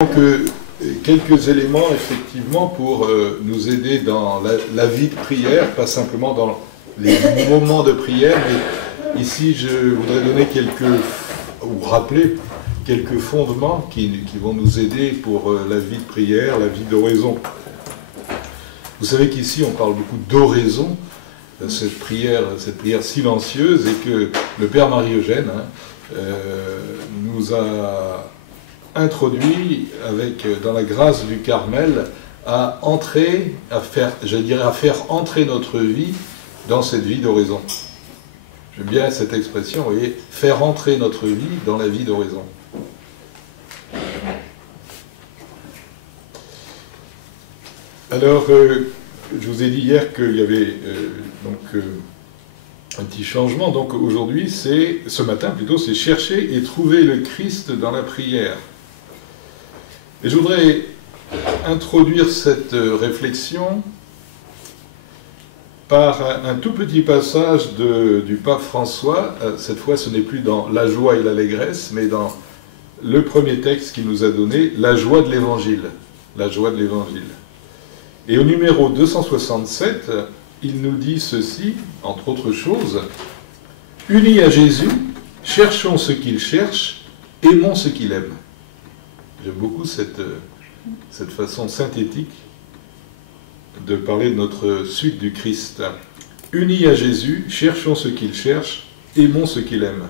Donc, quelques éléments effectivement pour nous aider dans la vie de prière, pas simplement dans les moments de prière, mais ici je voudrais donner ou rappeler quelques fondements qui vont nous aider pour la vie de prière, la vie d'oraison. Vous savez qu'ici on parle beaucoup d'oraison, cette prière silencieuse, et que le Père Marie-Eugène nous a introduit dans la grâce du Carmel à faire entrer notre vie dans cette vie d'oraison. J'aime bien cette expression, vous voyez, faire entrer notre vie dans la vie d'oraison. Alors, je vous ai dit hier qu'il y avait un petit changement. Donc aujourd'hui, ce matin plutôt, c'est chercher et trouver le Christ dans la prière. Et je voudrais introduire cette réflexion par un tout petit passage du pape François. Cette fois, ce n'est plus dans la joie et l'allégresse, mais dans le premier texte qu'il nous a donné, la joie de l'Évangile. La joie de l'Évangile. Et au numéro 267, il nous dit ceci, entre autres choses: unis à Jésus, cherchons ce qu'il cherche, aimons ce qu'il aime. J'aime beaucoup cette façon synthétique de parler de notre suite du Christ. Unis à Jésus, cherchons ce qu'il cherche, aimons ce qu'il aime.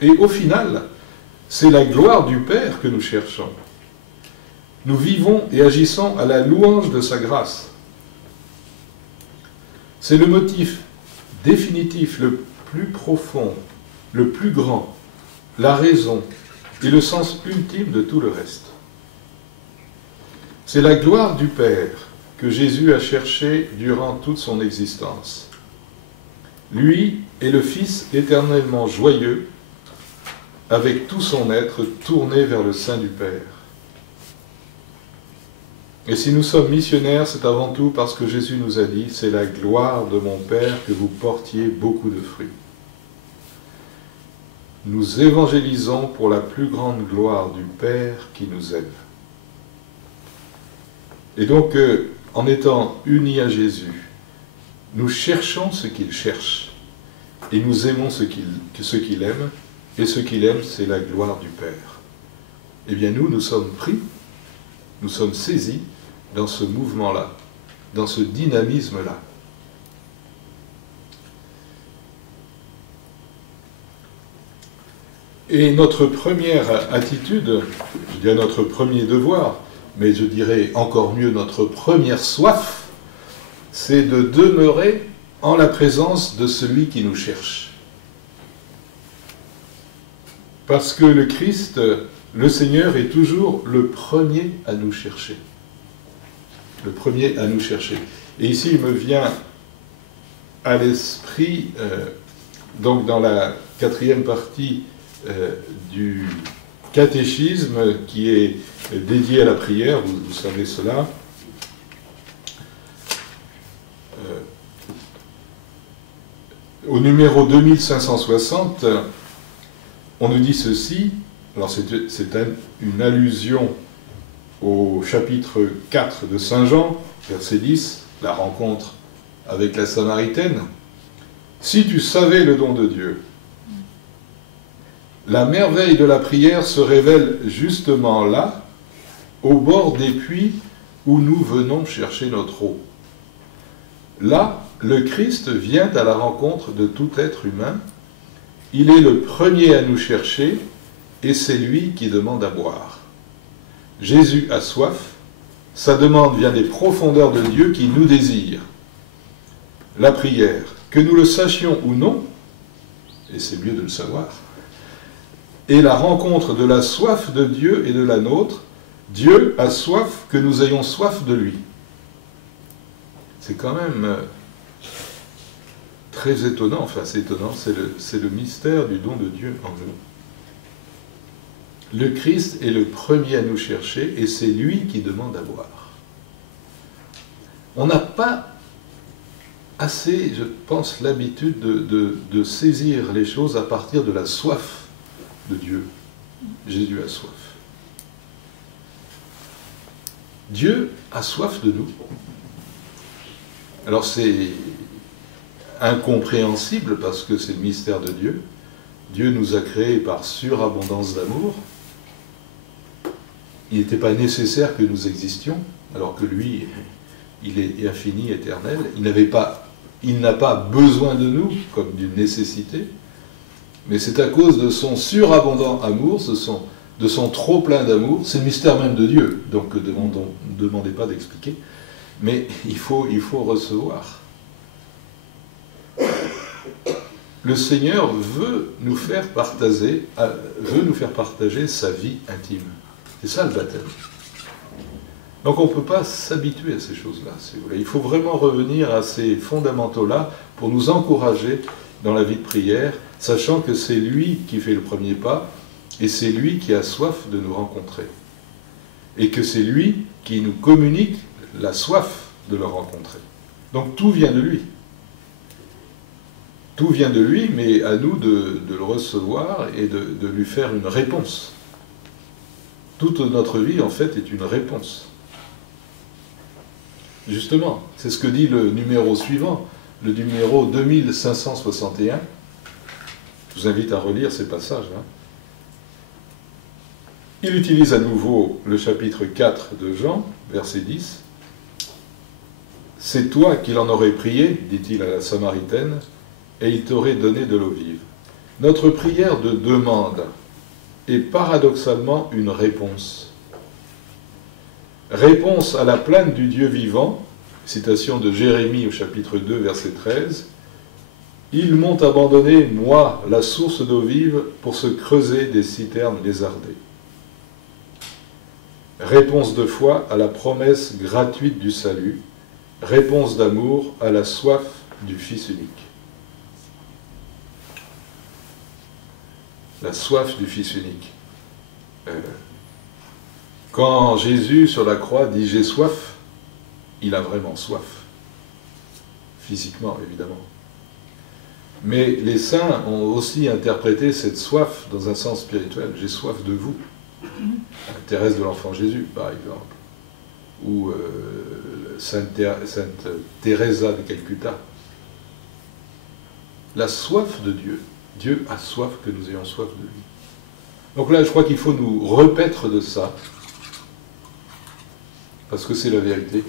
Et au final, c'est la gloire du Père que nous cherchons. Nous vivons et agissons à la louange de sa grâce. C'est le motif définitif, le plus profond, le plus grand, la raison et le sens ultime de tout le reste. C'est la gloire du Père que Jésus a cherchée durant toute son existence. Lui est le Fils éternellement joyeux, avec tout son être tourné vers le sein du Père. Et si nous sommes missionnaires, c'est avant tout parce que Jésus nous a dit « C'est la gloire de mon Père que vous portiez beaucoup de fruits ». Nous évangélisons pour la plus grande gloire du Père qui nous aime. Et donc, en étant unis à Jésus, nous cherchons ce qu'il cherche, et nous aimons ce qu'il aime, et ce qu'il aime, c'est la gloire du Père. Eh bien, nous sommes pris, nous sommes saisis dans ce mouvement-là, dans ce dynamisme-là. Et notre première attitude, je dirais notre premier devoir, mais je dirais encore mieux notre première soif, c'est de demeurer en la présence de celui qui nous cherche. Parce que le Christ, le Seigneur, est toujours le premier à nous chercher. Le premier à nous chercher. Et ici, il me vient à l'esprit, donc dans la 4e partie du catéchisme qui est dédié à la prière, vous savez cela. Au numéro 2560, on nous dit ceci, alors c'est une allusion au chapitre 4 de Saint Jean, verset 10, la rencontre avec la Samaritaine. « Si tu savais le don de Dieu, la merveille de la prière se révèle justement là, au bord des puits où nous venons chercher notre eau. Là, le Christ vient à la rencontre de tout être humain. Il est le premier à nous chercher et c'est lui qui demande à boire. Jésus a soif, sa demande vient des profondeurs de Dieu qui nous désire. La prière, que nous le sachions ou non, et c'est mieux de le savoir, est la rencontre de la soif de Dieu et de la nôtre. Dieu a soif que nous ayons soif de lui. C'est quand même très étonnant, enfin c'est étonnant, c'est le mystère du don de Dieu en nous. Le Christ est le premier à nous chercher et c'est lui qui demande à boire. On n'a pas assez, je pense, l'habitude de saisir les choses à partir de la soif de Dieu. Jésus a soif. Dieu a soif de nous. Alors c'est incompréhensible parce que c'est le mystère de Dieu. Dieu nous a créés par surabondance d'amour. Il n'était pas nécessaire que nous existions, alors que lui, il est infini, éternel. Il n'a pas besoin de nous comme d'une nécessité, mais c'est à cause de son surabondant amour, de son trop plein d'amour. C'est le mystère même de Dieu, donc ne demandez pas d'expliquer, mais il faut recevoir. Le Seigneur veut nous faire partager sa vie intime. C'est ça le baptême. Donc on ne peut pas s'habituer à ces choses-là, si vous voulez. Il faut vraiment revenir à ces fondamentaux-là pour nous encourager dans la vie de prière, sachant que c'est lui qui fait le premier pas et c'est lui qui a soif de nous rencontrer. Et que c'est lui qui nous communique la soif de le rencontrer. Donc tout vient de lui. Tout vient de lui, mais à nous de le recevoir et de lui faire une réponse. Toute notre vie, en fait, est une réponse. Justement, c'est ce que dit le numéro suivant, le numéro 2561. Je vous invite à relire ces passages. Il utilise à nouveau le chapitre 4 de Jean, verset 10. « C'est toi qu'il en aurait prié, dit-il à la Samaritaine, et il t'aurait donné de l'eau vive. » Notre prière de demande est paradoxalement une réponse. Réponse à la plainte du Dieu vivant, citation de Jérémie au chapitre 2, verset 13. « Ils m'ont abandonné, moi, la source d'eau vive, pour se creuser des citernes lézardées. » Réponse de foi à la promesse gratuite du salut, réponse d'amour à la soif du Fils unique. La soif du Fils unique. Quand Jésus, sur la croix, dit « j'ai soif », il a vraiment soif. Physiquement, évidemment. Mais les saints ont aussi interprété cette soif dans un sens spirituel. « J'ai soif de vous ». Thérèse de l'Enfant Jésus, par exemple. Ou Sainte Teresa de Calcutta. La soif de Dieu. Dieu a soif que nous ayons soif de lui. Donc là, je crois qu'il faut nous repaître de ça, parce que c'est la vérité.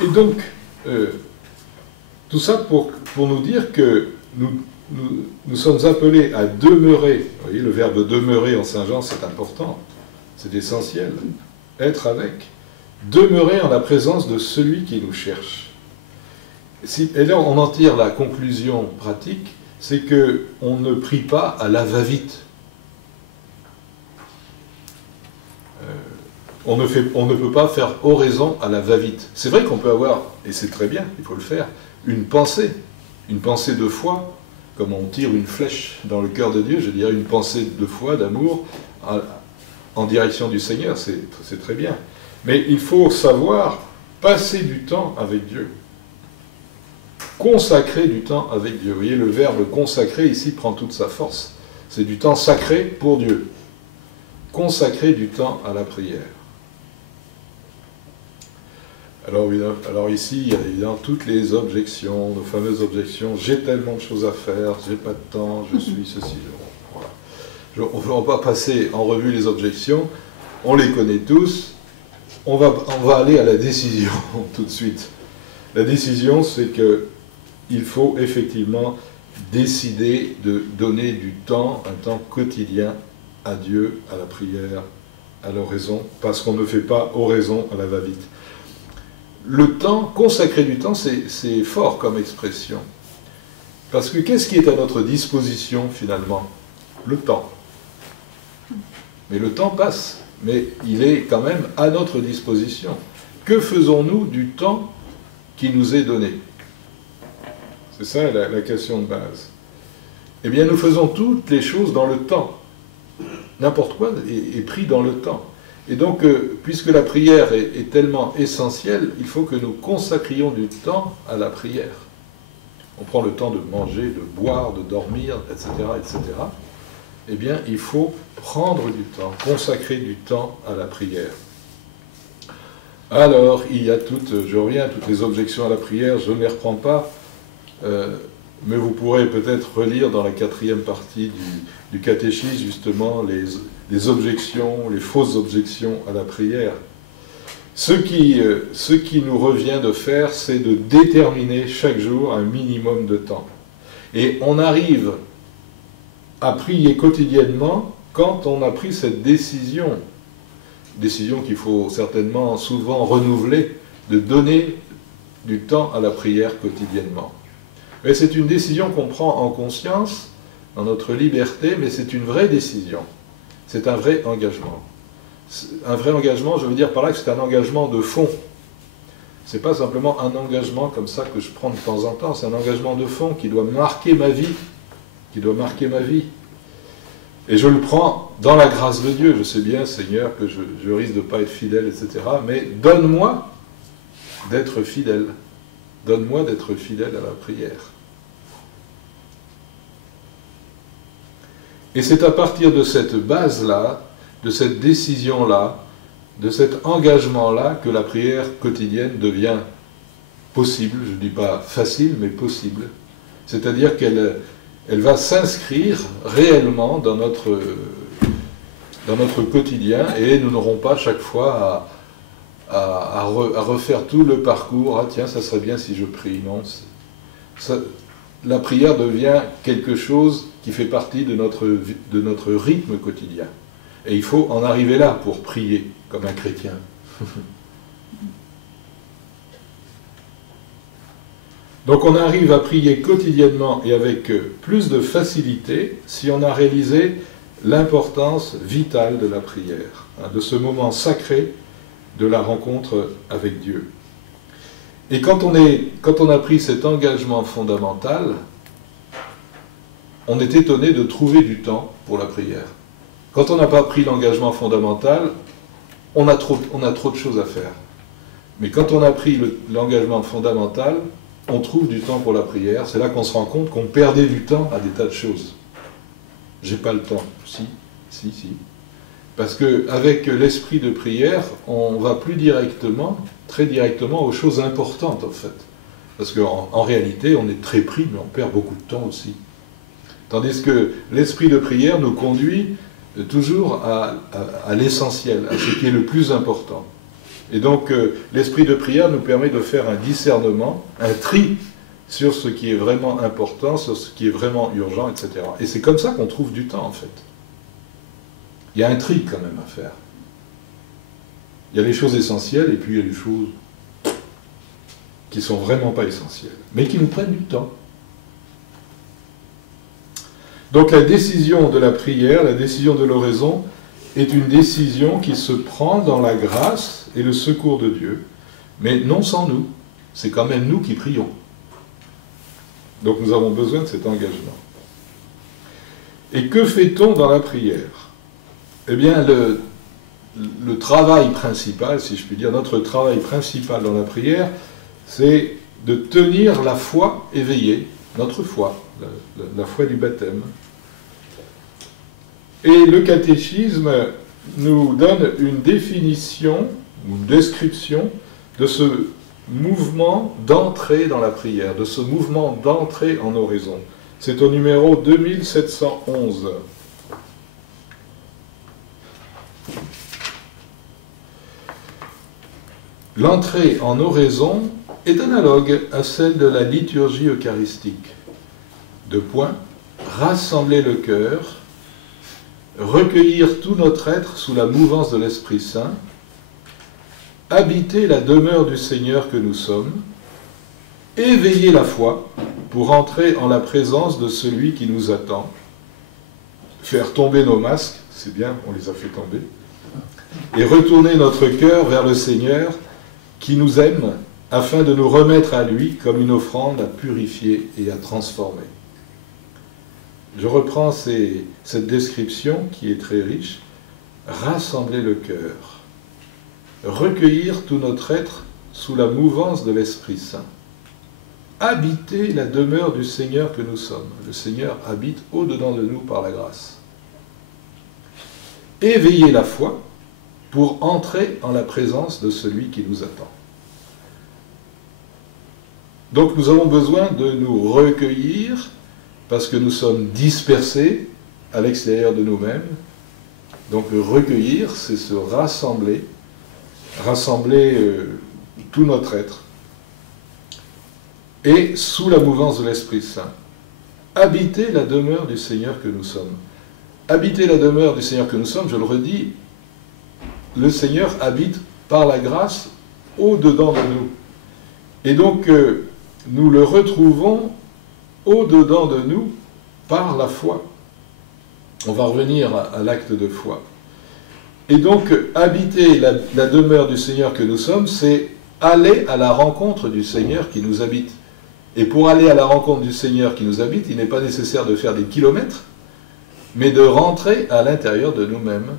Et donc, tout ça pour nous dire que nous sommes appelés à demeurer. Vous voyez, le verbe demeurer en Saint-Jean, c'est important, c'est essentiel. Être avec. Demeurer en la présence de celui qui nous cherche. Et là, on en tire la conclusion pratique, c'est qu'on ne prie pas à la va-vite. On ne peut pas faire oraison à la va-vite. C'est vrai qu'on peut avoir, et c'est très bien, il faut le faire, une pensée de foi, comme on tire une flèche dans le cœur de Dieu, je dirais une pensée de foi, d'amour, en direction du Seigneur, c'est très bien. Mais il faut savoir passer du temps avec Dieu. Consacrer du temps avec Dieu. Vous voyez, le verbe consacrer ici prend toute sa force. C'est du temps sacré pour Dieu. Consacrer du temps à la prière. Alors ici, il y a évidemment toutes les objections, nos fameuses objections. J'ai tellement de choses à faire, j'ai pas de temps, je suis ceci. Voilà. On ne va pas passer en revue les objections, on les connaît tous. On va aller à la décision tout de suite. La décision, c'est qu'il faut effectivement décider de donner du temps, un temps quotidien à Dieu, à la prière, à l'oraison, parce qu'on ne fait pas oraison à la va-vite. Le temps, consacrer du temps, c'est fort comme expression. Parce que qu'est-ce qui est à notre disposition finalement? Le temps. Mais le temps passe, mais il est quand même à notre disposition. Que faisons-nous du temps qui nous est donné? C'est ça la question de base. Eh bien, nous faisons toutes les choses dans le temps. N'importe quoi est pris dans le temps. Et donc, puisque la prière est tellement essentielle, il faut que nous consacrions du temps à la prière. On prend le temps de manger, de boire, de dormir, etc., etc. Eh bien, il faut prendre du temps, consacrer du temps à la prière. Alors, il y a toutes les objections à la prière, je ne les reprends pas, mais vous pourrez peut-être relire dans la 4e partie du catéchisme, justement, les objections, les fausses objections à la prière. Ce qui nous revient de faire, c'est de déterminer chaque jour un minimum de temps. Et on arrive à prier quotidiennement quand on a pris cette décision qu'il faut certainement souvent renouveler, de donner du temps à la prière quotidiennement. Mais c'est une décision qu'on prend en conscience, dans notre liberté, mais c'est une vraie décision. C'est un vrai engagement. Un vrai engagement, je veux dire par là que c'est un engagement de fond. Ce n'est pas simplement un engagement comme ça que je prends de temps en temps, c'est un engagement de fond qui doit marquer ma vie. Et je le prends dans la grâce de Dieu. Je sais bien, Seigneur, que je risque de ne pas être fidèle, etc. Mais donne-moi d'être fidèle. Donne-moi d'être fidèle à la prière. Et c'est à partir de cette base-là, de cette décision-là, de cet engagement-là, que la prière quotidienne devient possible. Je ne dis pas facile, mais possible. C'est-à-dire qu'elle va s'inscrire réellement dans notre quotidien, et nous n'aurons pas chaque fois à refaire tout le parcours. Ah tiens, ça serait bien si je prie. Non, la prière devient quelque chose qui fait partie de notre rythme quotidien. Et il faut en arriver là pour prier comme un chrétien. Donc on arrive à prier quotidiennement et avec plus de facilité si on a réalisé l'importance vitale de la prière, de ce moment sacré de la rencontre avec Dieu. Et quand on a pris cet engagement fondamental, on est étonné de trouver du temps pour la prière. Quand on n'a pas pris l'engagement fondamental, on a trop de choses à faire. Mais quand on a pris l'engagement fondamental, on trouve du temps pour la prière. C'est là qu'on se rend compte qu'on perdait du temps à des tas de choses. J'ai pas le temps. Si. Parce qu'avec l'esprit de prière, on va plus directement, très directement, aux choses importantes, en fait. Parce qu'en réalité, on est très pris, mais on perd beaucoup de temps aussi. Tandis que l'esprit de prière nous conduit toujours à l'essentiel, à ce qui est le plus important. Et donc, l'esprit de prière nous permet de faire un discernement, un tri sur ce qui est vraiment important, sur ce qui est vraiment urgent, etc. Et c'est comme ça qu'on trouve du temps, en fait. Il y a un tri, quand même, à faire. Il y a les choses essentielles, et puis il y a les choses qui ne sont vraiment pas essentielles, mais qui nous prennent du temps. Donc, la décision de la prière, la décision de l'oraison, est une décision qui se prend dans la grâce et le secours de Dieu, mais non sans nous. C'est quand même nous qui prions. Donc nous avons besoin de cet engagement. Et que fait-on dans la prière? Eh bien, le travail principal, si je puis dire, notre travail principal dans la prière, c'est de tenir la foi éveillée, notre foi, la foi du baptême. Et le catéchisme nous donne une définition, une description de ce mouvement d'entrée dans la prière, de ce mouvement d'entrée en oraison. C'est au numéro 2711. L'entrée en oraison est analogue à celle de la liturgie eucharistique. Deux points, rassembler le cœur, recueillir tout notre être sous la mouvance de l'Esprit Saint, habiter la demeure du Seigneur que nous sommes, éveiller la foi pour entrer en la présence de celui qui nous attend, faire tomber nos masques, c'est bien, on les a fait tomber, et retourner notre cœur vers le Seigneur qui nous aime afin de nous remettre à lui comme une offrande à purifier et à transformer. Je reprends cette description qui est très riche. Rassembler le cœur, recueillir tout notre être sous la mouvance de l'Esprit Saint, habiter la demeure du Seigneur que nous sommes. Le Seigneur habite au-dedans de nous par la grâce. éveiller la foi pour entrer en la présence de celui qui nous attend. Donc nous avons besoin de nous recueillir parce que nous sommes dispersés à l'extérieur de nous-mêmes. Donc recueillir, c'est se rassembler, tout notre être, et sous la mouvance de l'Esprit Saint, habiter la demeure du Seigneur que nous sommes. Habiter la demeure du Seigneur que nous sommes, je le redis, le Seigneur habite par la grâce au-dedans de nous. Et donc, nous le retrouvons au-dedans de nous par la foi. On va revenir à l'acte de foi. Et donc, habiter la demeure du Seigneur que nous sommes, c'est aller à la rencontre du Seigneur qui nous habite. Et pour aller à la rencontre du Seigneur qui nous habite, il n'est pas nécessaire de faire des kilomètres, mais de rentrer à l'intérieur de nous-mêmes.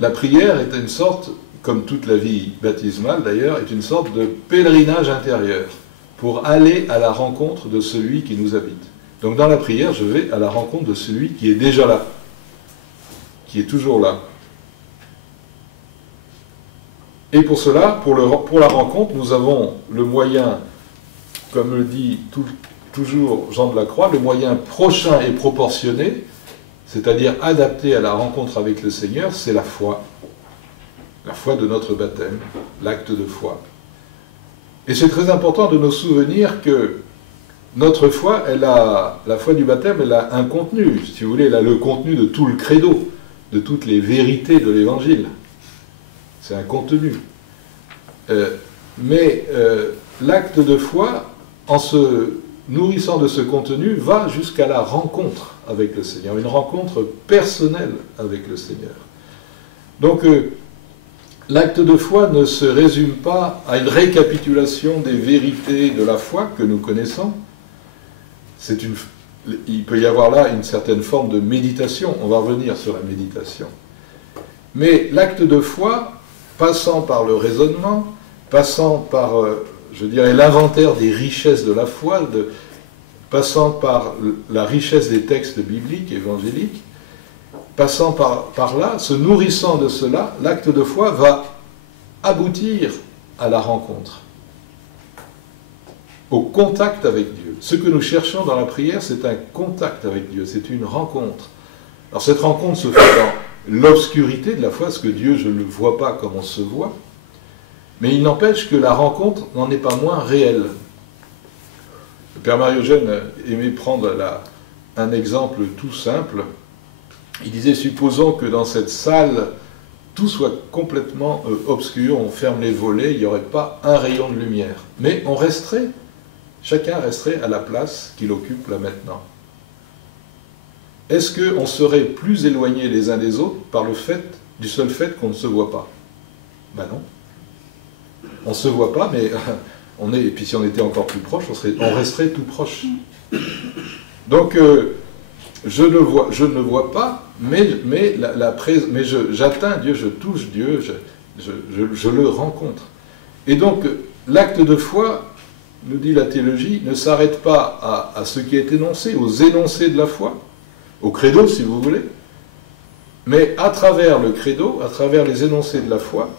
La prière est une sorte, comme toute la vie baptismale d'ailleurs, est une sorte de pèlerinage intérieur pour aller à la rencontre de celui qui nous habite. Donc dans la prière, je vais à la rencontre de celui qui est déjà là, qui est toujours là. Et pour cela, pour la rencontre, nous avons le moyen, comme le dit toujours Jean de la Croix, le moyen prochain et proportionné, c'est-à-dire adapté à la rencontre avec le Seigneur, c'est la foi de notre baptême, l'acte de foi. Et c'est très important de nous souvenir que notre foi, la foi du baptême, elle a un contenu, si vous voulez, elle a le contenu de tout le credo, de toutes les vérités de l'Évangile. C'est un contenu. Mais l'acte de foi, en se nourrissant de ce contenu, va jusqu'à la rencontre avec le Seigneur, une rencontre personnelle avec le Seigneur. Donc, l'acte de foi ne se résume pas à une récapitulation des vérités de la foi que nous connaissons. Il peut y avoir là une certaine forme de méditation, on va revenir sur la méditation. Mais l'acte de foi, passant par le raisonnement, passant par, je dirais, l'inventaire des richesses de la foi, passant par la richesse des textes bibliques, évangéliques, passant par là, se nourrissant de cela, l'acte de foi va aboutir à la rencontre, au contact avec Dieu. Ce que nous cherchons dans la prière, c'est un contact avec Dieu, c'est une rencontre. Alors cette rencontre se fait dans l'obscurité de la foi, parce que Dieu, je ne le vois pas comme on se voit, mais il n'empêche que la rencontre n'en est pas moins réelle. Le Père Marie-Eugène aimait prendre un exemple tout simple. Il disait, supposons que dans cette salle, tout soit complètement obscur, on ferme les volets, il n'y aurait pas un rayon de lumière. Mais chacun resterait à la place qu'il occupe là maintenant. Est-ce qu'on serait plus éloignés les uns des autres du seul fait qu'on ne se voit pas? Ben non. On ne se voit pas, mais et puis si on était encore plus proche, on resterait tout proche. Donc, je ne vois pas, mais j'atteins Dieu, je touche Dieu, je le rencontre. Et donc, l'acte de foi, nous dit la théologie, ne s'arrête pas à ce qui est énoncé, aux énoncés de la foi, au credo si vous voulez, mais à travers le credo, à travers les énoncés de la foi,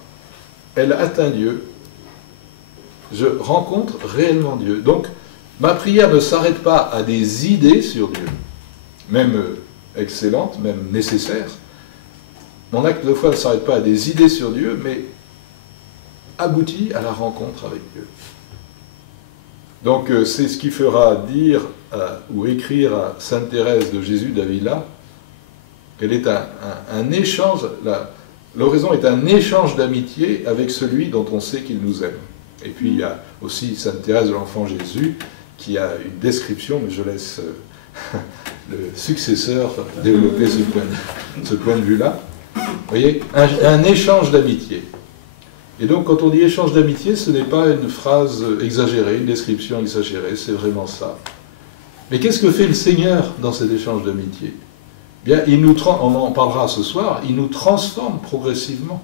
elle atteint Dieu. Je rencontre réellement Dieu. Donc, ma prière ne s'arrête pas à des idées sur Dieu, même excellentes, même nécessaires. Mon acte de foi ne s'arrête pas à des idées sur Dieu, mais aboutit à la rencontre avec Dieu. Donc, c'est ce qui fera dire ou écrire à Sainte Thérèse de Jésus d'Avila qu'elle est un échange, l'oraison est un échange d'amitié avec celui dont on sait qu'il nous aime. Et puis il y a aussi Sainte Thérèse de l'Enfant Jésus qui a une description, mais je laisse le successeur développer ce point de vue-là. Vous voyez, un échange d'amitié. Et donc quand on dit échange d'amitié, ce n'est pas une phrase exagérée, une description exagérée, c'est vraiment ça. Mais qu'est-ce que fait le Seigneur dans cet échange d'amitié? Bien, on en parlera ce soir, il nous transforme progressivement.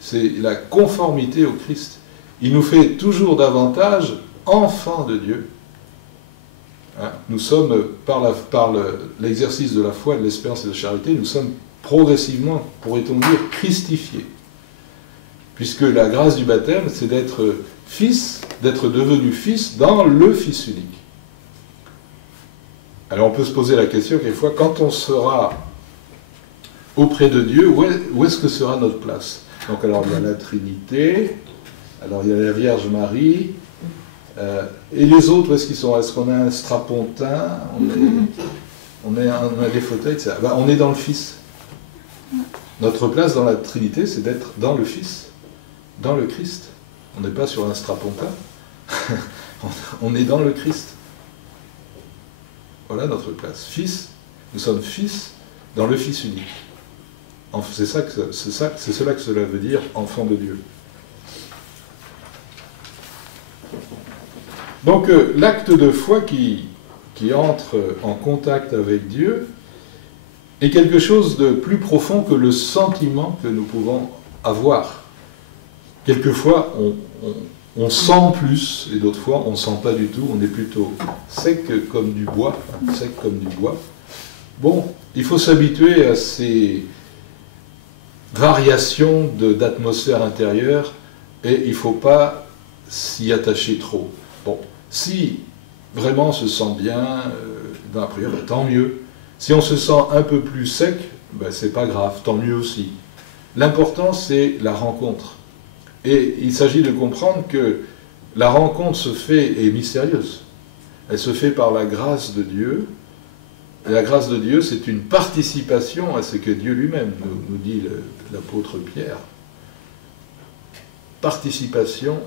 C'est la conformité au Christ. Il nous fait toujours davantage enfants de Dieu. Hein. Nous sommes, par l'exercice de la foi, de l'espérance et de la charité, nous sommes progressivement, pourrait-on dire, christifiés. Puisque la grâce du baptême, c'est d'être fils, d'être devenu fils dans le Fils unique. Alors on peut se poser la question, quelquefois, quand on sera auprès de Dieu, où est-ce que sera notre place? Donc alors il y a la Trinité, alors il y a la Vierge Marie, et les autres, où est-ce qu'ils sont? Est-ce qu'on a un strapontin? On a des fauteuils, etc. Ben, on est dans le Fils. Notre place dans la Trinité, c'est d'être dans le Fils, dans le Christ. On n'est pas sur un strapontin, on est dans le Christ. Voilà notre place. Fils, nous sommes fils dans le Fils unique. C'est cela que cela veut dire, enfant de Dieu. Donc l'acte de foi qui entre en contact avec Dieu est quelque chose de plus profond que le sentiment que nous pouvons avoir. Quelquefois, on sent plus, et d'autres fois, on ne sent pas du tout, on est plutôt sec comme du bois, sec comme du bois. Bon, il faut s'habituer à ces variations d'atmosphère intérieure, et il ne faut pas s'y attacher trop. Bon, si vraiment on se sent bien dans la prière, ben, tant mieux. Si on se sent un peu plus sec, ben, c'est pas grave, tant mieux aussi. L'important, c'est la rencontre. Et il s'agit de comprendre que la rencontre se fait, est mystérieuse. Elle se fait par la grâce de Dieu. Et la grâce de Dieu, c'est une participation à ce que Dieu lui-même nous dit l'apôtre Pierre. Participation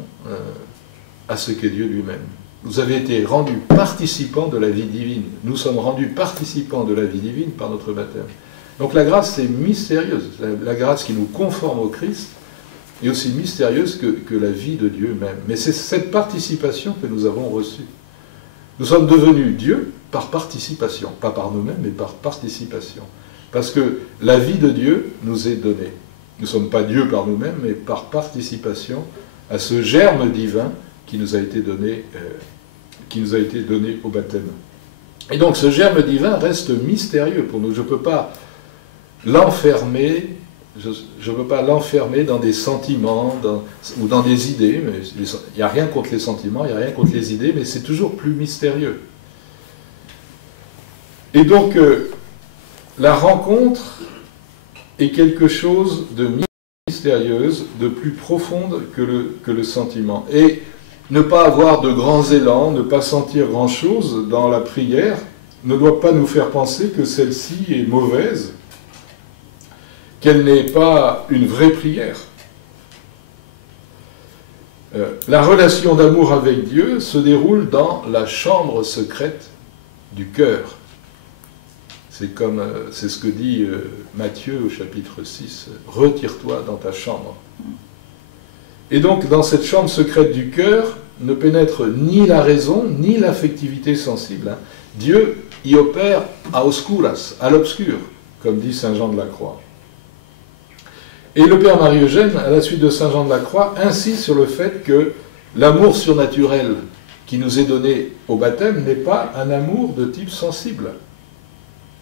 à ce que Dieu lui-même. Vous avez été rendus participants de la vie divine. Nous sommes rendus participants de la vie divine par notre baptême. Donc la grâce, c'est mystérieuse. La grâce qui nous conforme au Christ est aussi mystérieuse que la vie de Dieu même. Mais c'est cette participation que nous avons reçue. Nous sommes devenus Dieu par participation, pas par nous-mêmes, mais par participation. Parce que la vie de Dieu nous est donnée. Nous ne sommes pas Dieu par nous-mêmes, mais par participation à ce germe divin qui nous a été donné au baptême. Et donc ce germe divin reste mystérieux pour nous. Je ne peux pas l'enfermer, dans des sentiments ou dans des idées. Il n'y a rien contre les sentiments, il n'y a rien contre les idées, mais c'est toujours plus mystérieux. Et donc, la rencontre est quelque chose de mystérieuse, de plus profonde que le sentiment. Et ne pas avoir de grands élans, ne pas sentir grand-chose dans la prière, ne doit pas nous faire penser que celle-ci est mauvaise, qu'elle n'est pas une vraie prière. La relation d'amour avec Dieu se déroule dans la chambre secrète du cœur. C'est ce que dit Matthieu au chapitre 6, « Retire-toi dans ta chambre ». Et donc, dans cette chambre secrète du cœur, ne pénètre ni la raison, ni l'affectivité sensible. Hein. Dieu y opère à oscuras, à l'obscur, comme dit Saint Jean de la Croix. Et le Père Marie-Eugène, à la suite de Saint Jean de la Croix, insiste sur le fait que l'amour surnaturel qui nous est donné au baptême n'est pas un amour de type sensible.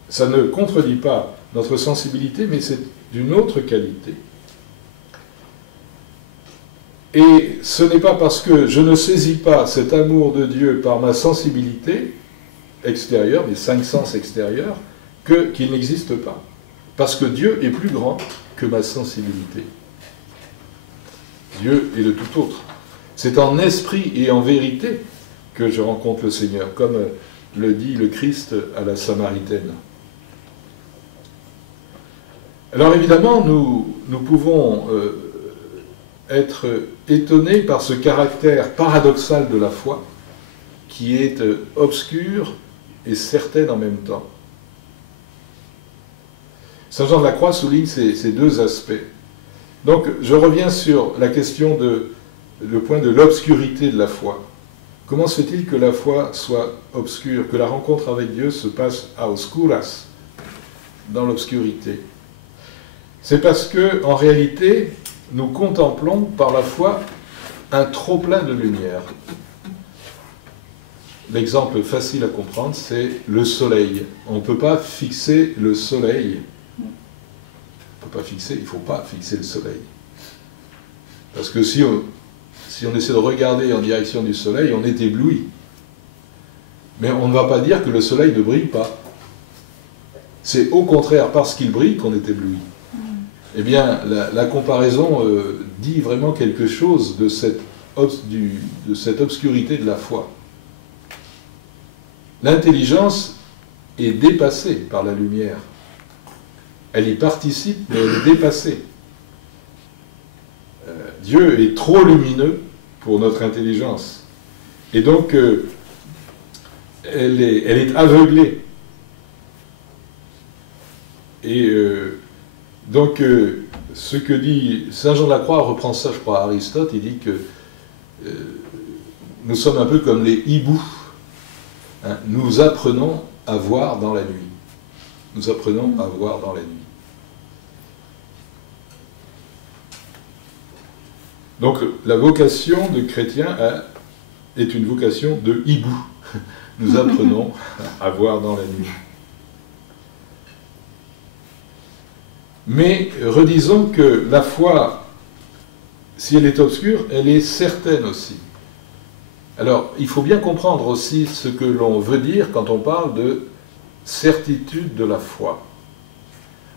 Ça ne contredit pas notre sensibilité, mais c'est d'une autre qualité. Et ce n'est pas parce que je ne saisis pas cet amour de Dieu par ma sensibilité extérieure, mes 5 sens extérieurs, qu'il n'existe pas. Parce que Dieu est plus grand que ma sensibilité. Dieu est de tout autre. C'est en esprit et en vérité que je rencontre le Seigneur, comme le dit le Christ à la Samaritaine. Alors évidemment, nous pouvons être étonnés par ce caractère paradoxal de la foi, qui est obscure et certaine en même temps. Saint Jean de la Croix souligne ces deux aspects. Donc, je reviens sur la question le point de l'obscurité de la foi. Comment se fait-il que la foi soit obscure, que la rencontre avec Dieu se passe à oscuras, dans l'obscurité? C'est parce que, en réalité, nous contemplons par la foi un trop-plein de lumière. l'exemple facile à comprendre, c'est le soleil. On ne peut pas fixer le soleil. On peut pas fixer, il ne faut pas fixer le soleil. Parce que si on essaie de regarder en direction du soleil, on est ébloui. Mais on ne va pas dire que le soleil ne brille pas. C'est au contraire parce qu'il brille qu'on est ébloui. Eh bien, la comparaison dit vraiment quelque chose de cette obscurité de la foi. L'intelligence est dépassée par la lumière. Elle y participe, mais elle est dépassée. Dieu est trop lumineux pour notre intelligence. Et donc, elle est aveuglée. Et donc, ce que dit Saint Jean de la Croix reprend ça, je crois, à Aristote. Il dit que nous sommes un peu comme les hiboux. Hein, nous apprenons à voir dans la nuit. Nous apprenons à voir dans la nuit. Donc, la vocation de chrétien est une vocation de hibou. Nous apprenons à voir dans la nuit. Mais redisons que la foi, si elle est obscure, elle est certaine aussi. Alors, il faut bien comprendre aussi ce que l'on veut dire quand on parle de certitude de la foi.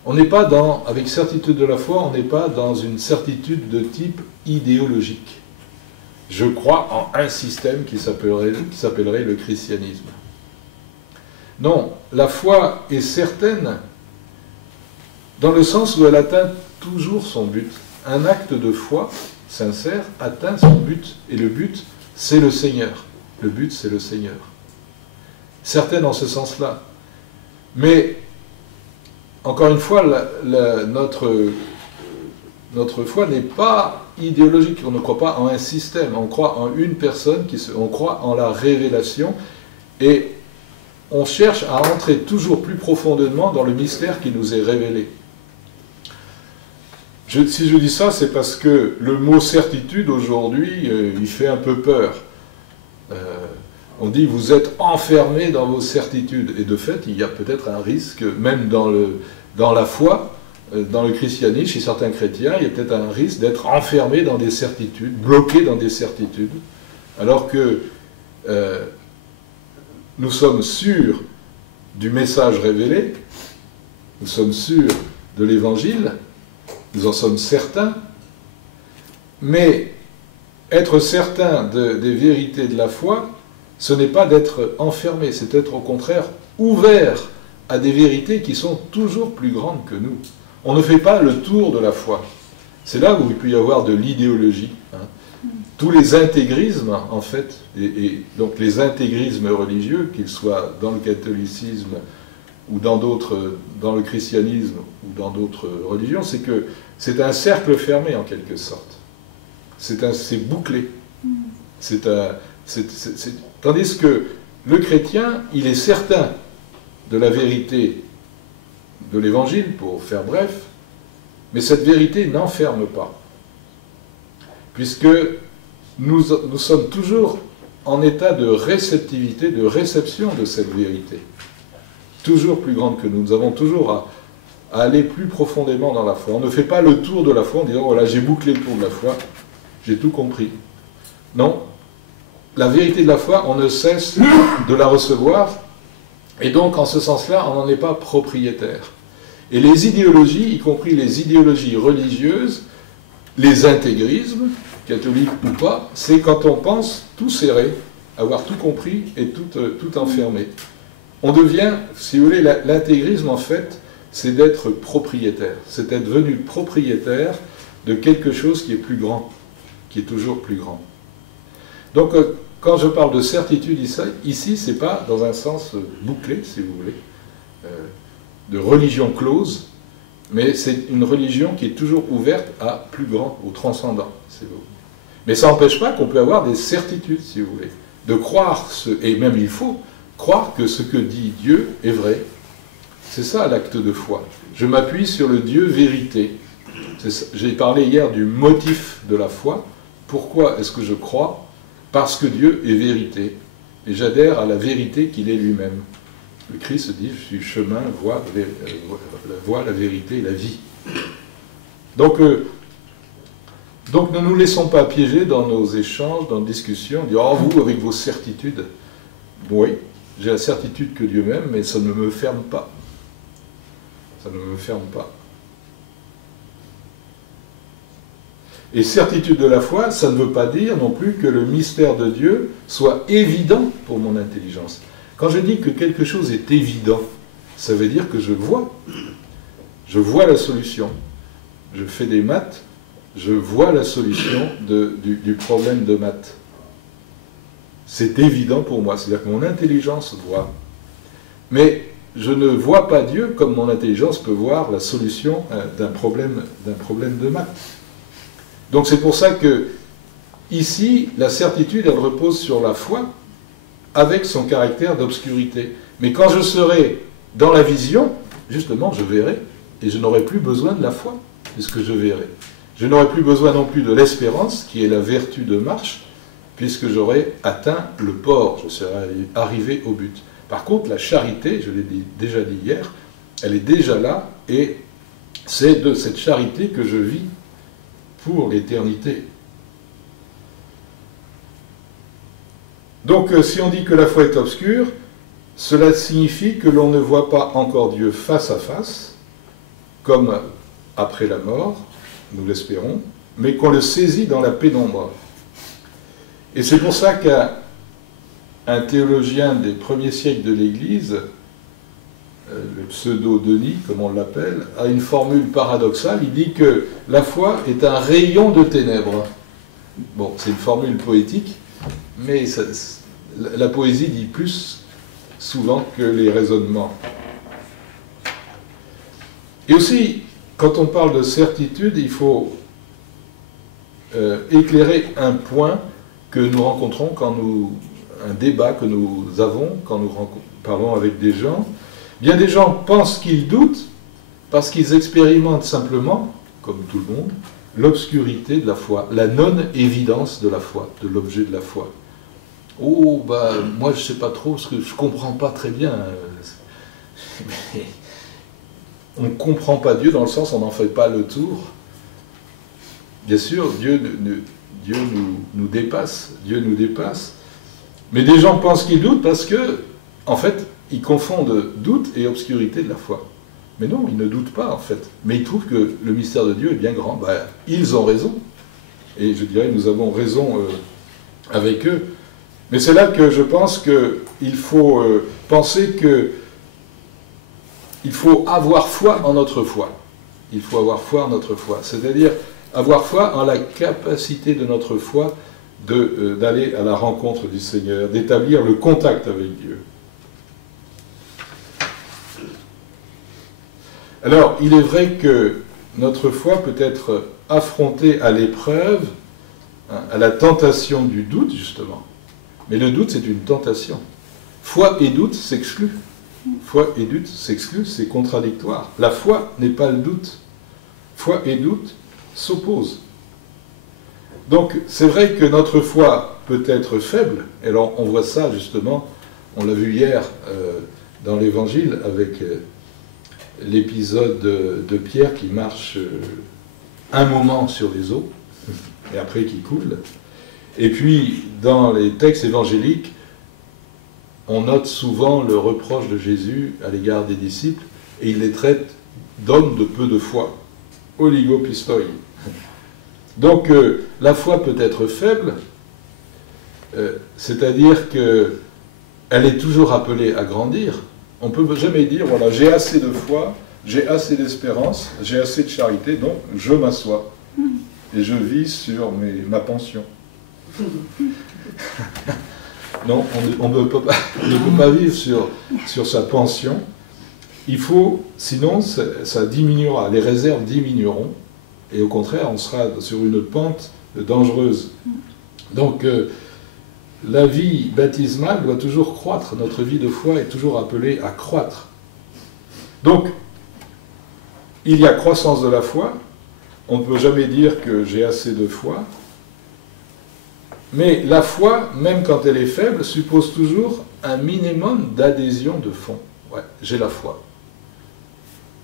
On n'est pas avec certitude de la foi, on n'est pas dans une certitude de type idéologique. Je crois en un système qui s'appellerait le christianisme. Non, la foi est certaine dans le sens où elle atteint toujours son but. Un acte de foi sincère atteint son but, et le but, c'est le Seigneur. Le but, c'est le Seigneur. Certaine en ce sens-là. Mais, encore une fois, notre foi n'est pas idéologique. On ne croit pas en un système. On croit en une personne, on croit en la révélation, et on cherche à entrer toujours plus profondément dans le mystère qui nous est révélé. Si je dis ça, c'est parce que le mot certitude, aujourd'hui, il fait un peu peur. On dit, vous êtes enfermés dans vos certitudes. Et de fait, il y a peut-être un risque, même dans la foi, dans le christianisme, chez certains chrétiens, il y a peut-être un risque d'être enfermés dans des certitudes, bloqués dans des certitudes, alors que nous sommes sûrs du message révélé, nous sommes sûrs de l'évangile, nous en sommes certains, mais être certain des vérités de la foi, ce n'est pas d'être enfermé, c'est être au contraire ouvert à des vérités qui sont toujours plus grandes que nous. On ne fait pas le tour de la foi. C'est là où il peut y avoir de l'idéologie. Hein. Tous les intégrismes, en fait, et donc les intégrismes religieux, qu'ils soient dans le catholicisme ou dans le christianisme ou dans d'autres religions, c'est que c'est un cercle fermé en quelque sorte. C'est bouclé. Tandis que le chrétien, il est certain de la vérité de l'évangile, pour faire bref, mais cette vérité n'enferme pas. Puisque nous sommes toujours en état de réceptivité, de réception de cette vérité. Toujours plus grande que nous. Nous avons toujours à aller plus profondément dans la foi. On ne fait pas le tour de la foi en disant, voilà, j'ai bouclé le tour de la foi, j'ai tout compris. Non. La vérité de la foi, on ne cesse de la recevoir, et donc en ce sens-là, on n'en est pas propriétaire. Et les idéologies, y compris les idéologies religieuses, les intégrismes, catholiques ou pas, c'est quand on pense tout serré, avoir tout compris et tout enfermé. On devient, si vous voulez, l'intégrisme en fait, c'est d'être propriétaire, c'est d'être devenu propriétaire de quelque chose qui est plus grand, qui est toujours plus grand. Donc, quand je parle de certitude ici, ce n'est pas dans un sens bouclé, si vous voulez, de religion close, mais c'est une religion qui est toujours ouverte à plus grand, au transcendant, si vous voulez. Mais ça n'empêche pas qu'on peut avoir des certitudes, si vous voulez, de croire, et même il faut croire que ce que dit Dieu est vrai. C'est ça l'acte de foi. Je m'appuie sur le Dieu vérité. J'ai parlé hier du motif de la foi. Pourquoi est-ce que je crois? Parce que Dieu est vérité. et j'adhère à la vérité qu'il est lui-même. Le Christ dit, je suis chemin, voie, la vérité et la vie. Donc ne nous laissons pas piéger dans nos échanges, dans nos discussions, dire, oh vous, avec vos certitudes. Oui, j'ai la certitude que Dieu m'aime, mais ça ne me ferme pas. Ça ne me ferme pas. Et certitude de la foi, ça ne veut pas dire non plus que le mystère de Dieu soit évident pour mon intelligence. Quand je dis que quelque chose est évident, ça veut dire que je vois. Je vois la solution. Je fais des maths, je vois la solution du problème de maths. C'est évident pour moi, c'est-à-dire que mon intelligence voit. Mais je ne vois pas Dieu comme mon intelligence peut voir la solution d'un problème de maths. Donc c'est pour ça que, ici, la certitude, elle repose sur la foi, avec son caractère d'obscurité. Mais quand je serai dans la vision, justement, je verrai, et je n'aurai plus besoin de la foi, puisque je verrai. Je n'aurai plus besoin non plus de l'espérance, qui est la vertu de marche, puisque j'aurai atteint le port, je serai arrivé au but. Par contre, la charité, je l'ai déjà dit hier, elle est déjà là, et c'est de cette charité que je vis pour l'éternité. Donc, si on dit que la foi est obscure, cela signifie que l'on ne voit pas encore Dieu face à face, comme après la mort, nous l'espérons, mais qu'on le saisit dans la pénombre. Et c'est pour ça qu'un théologien des premiers siècles de l'Église, le pseudo-Denis, comme on l'appelle, a une formule paradoxale. Il dit que la foi est un rayon de ténèbres. Bon, c'est une formule poétique, mais la poésie dit plus souvent que les raisonnements. Et aussi, quand on parle de certitude, il faut éclairer un point que nous rencontrons un débat que nous avons quand nous parlons avec des gens. Bien des gens pensent qu'ils doutent parce qu'ils expérimentent simplement, comme tout le monde, l'obscurité de la foi, la non-évidence de la foi, de l'objet de la foi. Oh, moi je ne sais pas trop, parce que je ne comprends pas très bien. Mais on ne comprend pas Dieu dans le sens on n'en fait pas le tour. Bien sûr, Dieu nous dépasse, Dieu nous dépasse. Mais des gens pensent qu'ils doutent parce que, en fait, ils confondent doute et obscurité de la foi. Mais non, ils ne doutent pas, en fait. Mais ils trouvent que le mystère de Dieu est bien grand. Ils ont raison. Et je dirais, nous avons raison avec eux. Mais c'est là que je pense qu'il faut penser que il faut avoir foi en notre foi. Il faut avoir foi en notre foi. C'est-à-dire avoir foi en la capacité de notre foi d'aller à la rencontre du Seigneur, d'établir le contact avec Dieu. Alors, il est vrai que notre foi peut être affrontée à l'épreuve, à la tentation du doute, justement. Mais le doute, c'est une tentation. Foi et doute s'excluent. Foi et doute s'excluent, c'est contradictoire. La foi n'est pas le doute. Foi et doute s'opposent. Donc, c'est vrai que notre foi peut être faible. Et alors, on voit ça, justement, on l'a vu hier dans l'Évangile, avec l'épisode de Pierre qui marche un moment sur les eaux, et après qui coule. Et puis, dans les textes évangéliques, on note souvent le reproche de Jésus à l'égard des disciples, et il les traite d'hommes de peu de foi, oligopistoi. Donc, la foi peut être faible, c'est-à-dire qu'elle est toujours appelée à grandir. On ne peut jamais dire, voilà, j'ai assez de foi, j'ai assez d'espérance, j'ai assez de charité, donc je m'assois et je vis sur ma pension. Non, on ne peut pas vivre sur sa pension. Il faut, sinon ça diminuera, les réserves diminueront, et au contraire, on sera sur une pente dangereuse. Donc, la vie baptismale doit toujours croître, notre vie de foi est toujours appelée à croître. Donc, il y a croissance de la foi, on ne peut jamais dire que j'ai assez de foi, Mais la foi, même quand elle est faible, suppose toujours un minimum d'adhésion de fond. Ouais, j'ai la foi.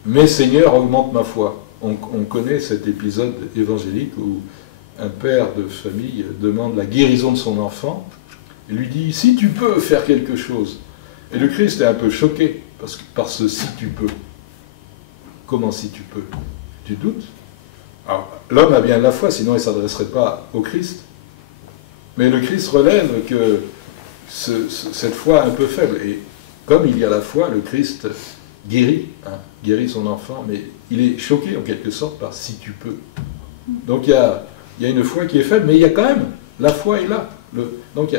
Mais Seigneur, augmente ma foi. On connaît cet épisode évangélique où un père de famille demande la guérison de son enfant et lui dit « Si tu peux faire quelque chose ». Et le Christ est un peu choqué par ce « si tu peux ». Comment si tu peux? Tu doutes? Alors, l'homme a bien de la foi, sinon il ne s'adresserait pas au Christ. Mais le Christ relève que cette foi un peu faible. Et comme il y a la foi, le Christ guérit son enfant, mais il est choqué en quelque sorte par « si tu peux ». Donc il y a une foi qui est faible, mais il y a quand même, la foi est là. Donc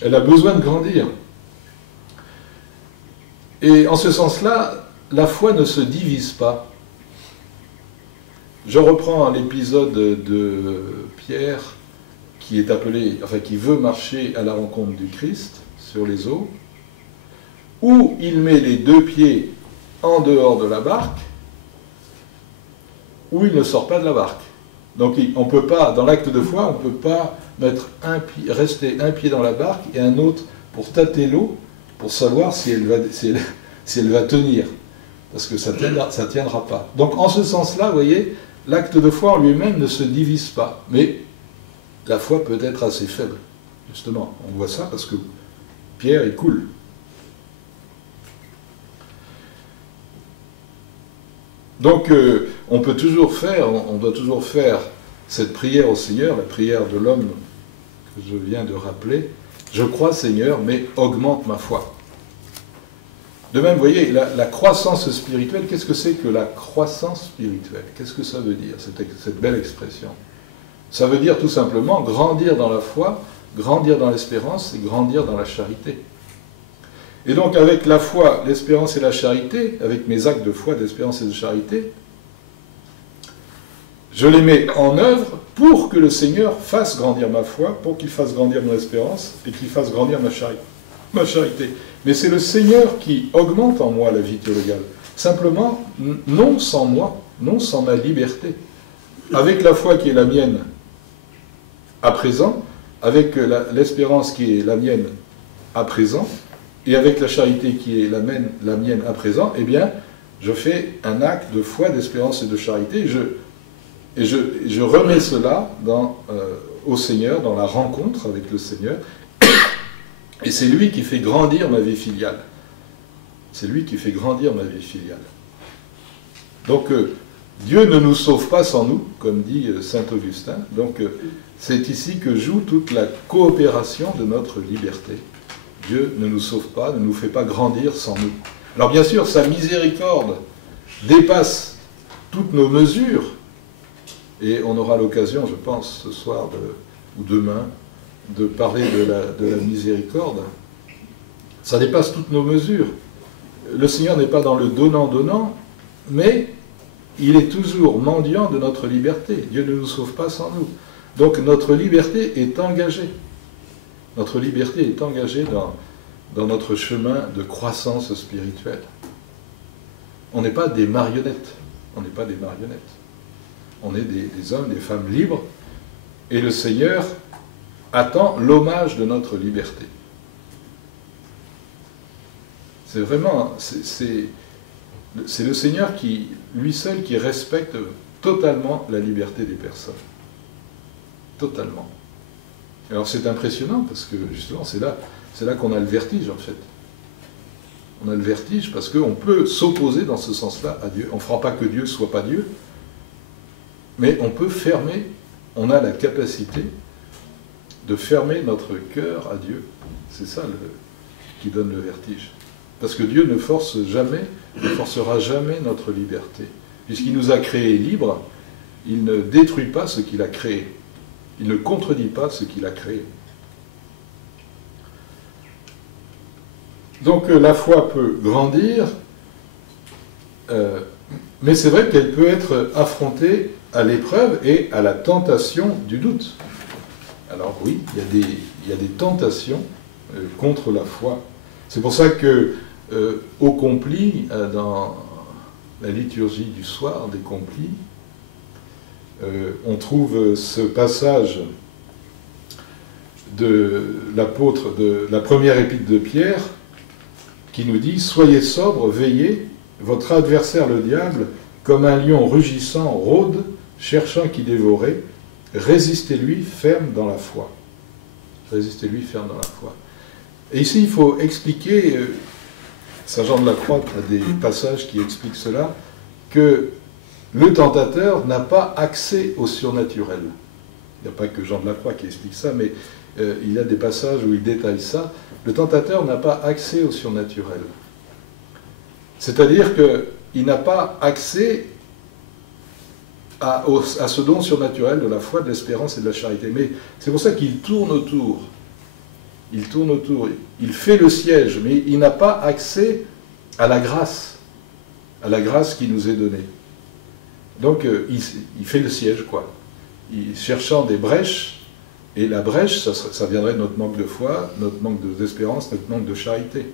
elle a besoin de grandir. Et en ce sens-là, la foi ne se divise pas. Je reprends l'épisode de Pierre qui est appelé, enfin qui veut marcher à la rencontre du Christ sur les eaux, où il met les deux pieds en dehors de la barque, où il ne sort pas de la barque. Donc on peut pas, dans l'acte de foi, on ne peut pas rester un pied dans la barque et un autre pour tâter l'eau, pour savoir si elle va tenir. Parce que ça ne tiendra pas. Donc en ce sens-là, vous voyez, l'acte de foi en lui-même ne se divise pas. Mais la foi peut être assez faible. Justement, on voit ça parce que Pierre, il coule. Donc on doit toujours faire cette prière au Seigneur, la prière de l'homme que je viens de rappeler. Je crois, Seigneur, mais augmente ma foi. De même, vous voyez, la croissance spirituelle, qu'est-ce que c'est que la croissance spirituelle? Qu'est-ce que ça veut dire, cette belle expression? Ça veut dire tout simplement grandir dans la foi, grandir dans l'espérance et grandir dans la charité. Et donc avec la foi, l'espérance et la charité, avec mes actes de foi, d'espérance et de charité, je les mets en œuvre pour que le Seigneur fasse grandir ma foi, pour qu'il fasse grandir mon espérance et qu'il fasse grandir ma charité. Mais c'est le Seigneur qui augmente en moi la vie théologale. Simplement, non sans moi, non sans ma liberté. Avec la foi qui est la mienne à présent, avec l'espérance qui est la mienne à présent, et avec la charité qui est la mienne à présent, eh bien, je fais un acte de foi, d'espérance et de charité, et je remets cela au Seigneur, dans la rencontre avec le Seigneur, et c'est lui qui fait grandir ma vie filiale. C'est lui qui fait grandir ma vie filiale. Donc, Dieu ne nous sauve pas sans nous, comme dit saint Augustin. Donc, c'est ici que joue toute la coopération de notre liberté. Dieu ne nous sauve pas, ne nous fait pas grandir sans nous. Alors bien sûr, sa miséricorde dépasse toutes nos mesures, et on aura l'occasion, je pense, ce soir ou demain, de parler de la miséricorde. Ça dépasse toutes nos mesures. Le Seigneur n'est pas dans le donnant-donnant, mais il est toujours mendiant de notre liberté. Dieu ne nous sauve pas sans nous. Donc notre liberté est engagée. Notre liberté est engagée dans notre chemin de croissance spirituelle. On n'est pas des marionnettes. On n'est pas des marionnettes. On est des hommes, des femmes libres. Et le Seigneur attend l'hommage de notre liberté. C'est vraiment... C'est le Seigneur lui seul, qui respecte totalement la liberté des personnes. Totalement. Alors c'est impressionnant parce que justement c'est là qu'on a le vertige en fait. On a le vertige parce qu'on peut s'opposer dans ce sens-là à Dieu. On ne fera pas que Dieu soit pas Dieu, mais on peut fermer, on a la capacité de fermer notre cœur à Dieu. C'est ça qui donne le vertige. Parce que Dieu ne forcera jamais notre liberté. Puisqu'il nous a créés libres, il ne détruit pas ce qu'il a créé. Il ne contredit pas ce qu'il a créé. Donc la foi peut grandir, mais c'est vrai qu'elle peut être affrontée à l'épreuve et à la tentation du doute. Alors oui, il y a des tentations contre la foi. C'est pour ça que au Compli, dans la liturgie du soir des Complis, on trouve ce passage de l'apôtre de la première épître de Pierre, qui nous dit « Soyez sobres, veillez, votre adversaire le diable, comme un lion rugissant, rôde, cherchant qui dévorer, résistez-lui ferme dans la foi. » Résistez-lui ferme dans la foi. Et ici, il faut expliquer, Saint Jean de la Croix a des passages qui expliquent cela, que le tentateur n'a pas accès au surnaturel. Il n'y a pas que Jean de la Croix qui explique ça, mais il y a des passages où il détaille ça. Le tentateur n'a pas accès au surnaturel. C'est-à-dire qu'il n'a pas accès à ce don surnaturel de la foi, de l'espérance et de la charité. Mais c'est pour ça qu'il tourne autour. Il tourne autour. Il fait le siège, mais il n'a pas accès à la grâce qui nous est donnée. Donc il fait le siège, quoi. Cherchant des brèches, et la brèche, ça viendrait de notre manque de foi, notre manque d'espérance, notre manque de charité.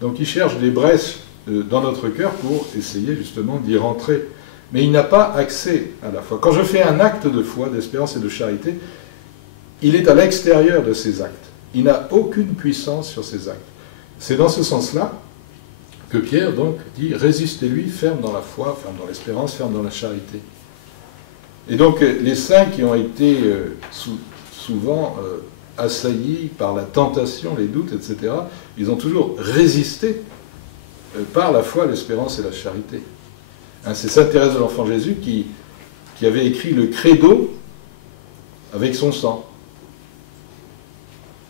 Donc il cherche des brèches dans notre cœur pour essayer justement d'y rentrer. Mais il n'a pas accès à la foi. Quand je fais un acte de foi, d'espérance et de charité, il est à l'extérieur de ces actes. Il n'a aucune puissance sur ces actes. C'est dans ce sens-là que Pierre donc dit « Résistez-lui, ferme dans la foi, ferme dans l'espérance, ferme dans la charité ». Et donc les saints qui ont été souvent assaillis par la tentation, les doutes, etc., ils ont toujours résisté par la foi, l'espérance et la charité. Hein, c'est Sainte Thérèse de l'Enfant Jésus qui avait écrit le credo avec son sang.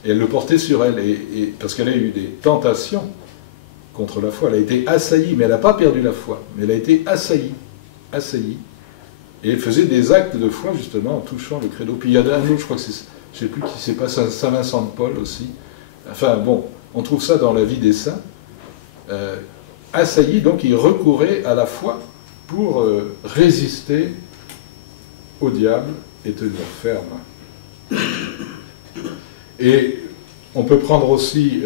Et elle le portait sur elle, parce qu'elle a eu des tentations contre la foi. Elle a été assaillie, mais elle n'a pas perdu la foi. Mais elle a été assaillie. Et elle faisait des actes de foi, justement, en touchant le credo. Puis il y en a un autre, je crois que c'est, je ne sais plus qui c'est, pas Saint Vincent de Paul aussi. Enfin bon, on trouve ça dans la vie des saints. Assaillis, donc il recourait à la foi pour résister au diable et tenir ferme. Et on peut prendre aussi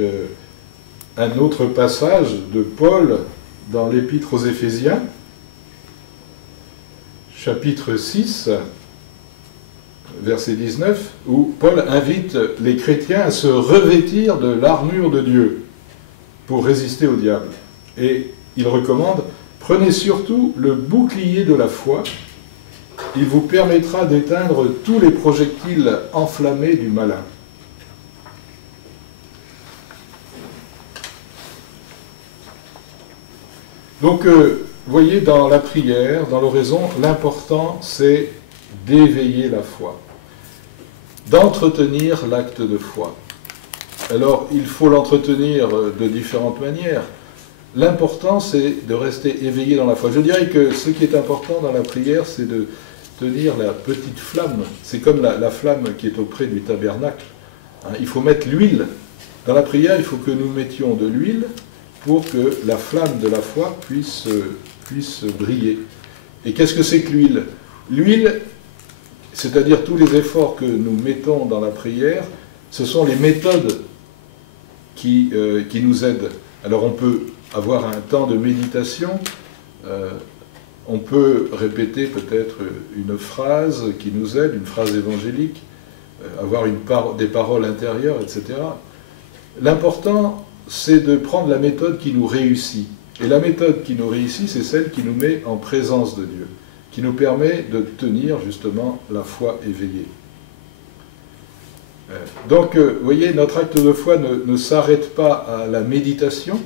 un autre passage de Paul dans l'Épître aux Éphésiens, chapitre 6, verset 19, où Paul invite les chrétiens à se revêtir de l'armure de Dieu pour résister au diable. Et il recommande « Prenez surtout le bouclier de la foi, il vous permettra d'éteindre tous les projectiles enflammés du malin. » Donc, vous voyez, dans la prière, dans l'oraison, l'important, c'est d'éveiller la foi, d'entretenir l'acte de foi. Alors, il faut l'entretenir de différentes manières. L'important, c'est de rester éveillé dans la foi. Je dirais que ce qui est important dans la prière, c'est de tenir la petite flamme. C'est comme la flamme qui est auprès du tabernacle. Hein, il faut mettre l'huile. Dans la prière, il faut que nous mettions de l'huile pour que la flamme de la foi puisse briller. Et qu'est-ce que c'est que l'huile? L'huile, c'est-à-dire tous les efforts que nous mettons dans la prière, ce sont les méthodes qui nous aident. Alors on peut avoir un temps de méditation, on peut répéter peut-être une phrase qui nous aide, une phrase évangélique, avoir des paroles intérieures, etc. L'important, c'est de prendre la méthode qui nous réussit. Et la méthode qui nous réussit, c'est celle qui nous met en présence de Dieu, qui nous permet de tenir justement la foi éveillée. Donc, vous voyez, notre acte de foi ne s'arrête pas à la méditation.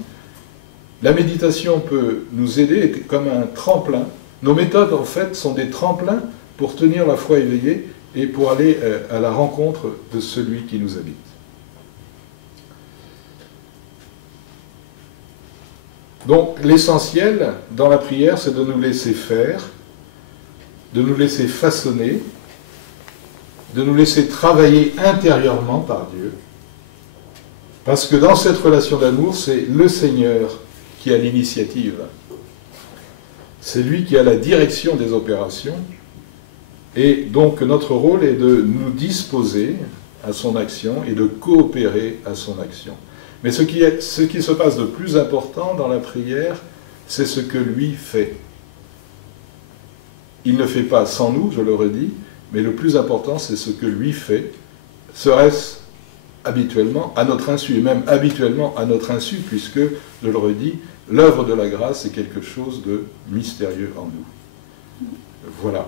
La méditation peut nous aider comme un tremplin. Nos méthodes, en fait, sont des tremplins pour tenir la foi éveillée et pour aller à la rencontre de celui qui nous habite. Donc, l'essentiel dans la prière, c'est de nous laisser faire, de nous laisser façonner, de nous laisser travailler intérieurement par Dieu, parce que dans cette relation d'amour, c'est le Seigneur qui a l'initiative. C'est lui qui a la direction des opérations, et donc notre rôle est de nous disposer à son action et de coopérer à son action. Mais ce qui se passe de plus important dans la prière, c'est ce que lui fait. Il ne fait pas sans nous, je le redis, mais le plus important, c'est ce que lui fait, serait-ce habituellement à notre insu, et même habituellement à notre insu, puisque, je le redis, l'œuvre de la grâce est quelque chose de mystérieux en nous. Voilà.